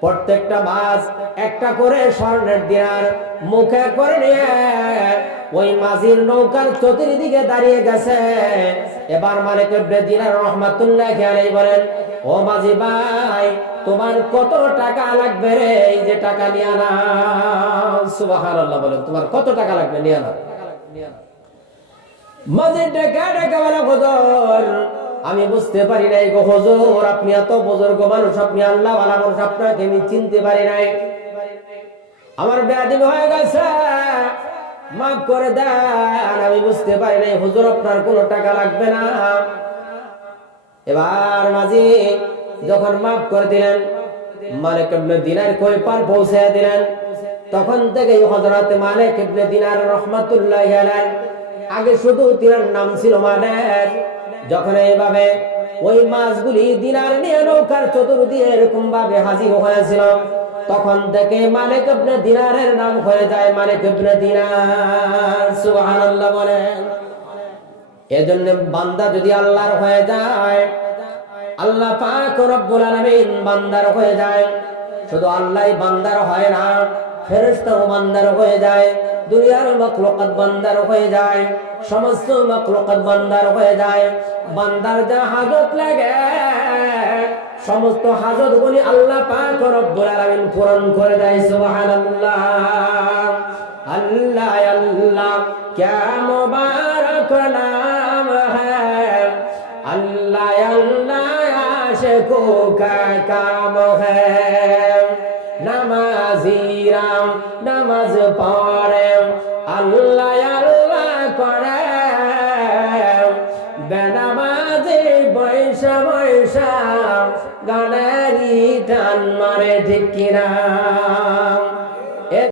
প্রত্যেকটা মাছ একটা করে স্বর্ণের দিনার মুখে করে নিয়ে ওই মাঝির নৌকার চতুর্দিকে দাঁড়িয়ে গেছে। এবার মালিক দিনার রহমাতুল্লাহ আলাইহি বলেন, ও মাঝি ভাই, তোমার কত টাকা লাগবে রে? এই যে টাকা নিয়ে না বলেন, তোমার কত টাকা লাগবে? নিয়ে না মাঝে ডেকা ডেকা বলে আমি বুঝতে পারি নাই গো হুজুর, আপনি এত বুজুর্গ মানুষ, আপনি আল্লাহ ওয়ালা মানুষ, আপনাকে আমি চিনতে পারি নাই। আমার ব্যাধি হয়ে গেছে। মাফ করে দেন, আমি বুঝতে পারি নাই হুজুর, আপনার কোনো টাকা লাগবে না। এবার মাঝি, যখন মাফ করে দিলেন, মালিক ইবনে দিনার কই পার পৌঁছে দিলেন। তখন থেকে হযরত মালিক ইবনে দিনার রহমাতুল্লাহি আলাইহি আগে শুধু তিনার নাম ছিল মালিক যখন এইভাবে ওই মাছগুলি দিনার নিয়ে নৌকার চতুর্দিকে এরকম ভাবে হাজির হয়েছিল, তখন থেকে মালিক দিনারের নাম হয়ে যায় মালিক ইবনে দিনার। সুবহানাল্লাহ বলেন। এজন্য বান্দা যদি আল্লাহর হয়ে যায়, আল্লাহ পাক রব্বুল আলামিন বান্দার হয়ে যায়। শুধু আল্লাহই বান্দার হয় না ফেরেস্তা বান্দার হয়ে যায়, দুনিয়ার মকলকাত বান্দার হয়ে যায়, সমস্ত মকলকাত বান্দার হয়ে যায়। বান্দার যা হাজত লাগে, সমস্ত হাজত গুলি আল্লাহ পাক রব্বুল আলামিন পূরণ করে দেয়, সুবহানাল্লাহ। আল্লাহ আল্লাহ কিয়া মুবারক নাম হ্যায় আল্লাহ আল্লাহ, আশিকো কা কাম হ্যায় নামাজ পড়ে। আল্লাহ আল্লাহ করে। বেনামাজি বৈশা বৈশা গানারি টান মারে ঠিক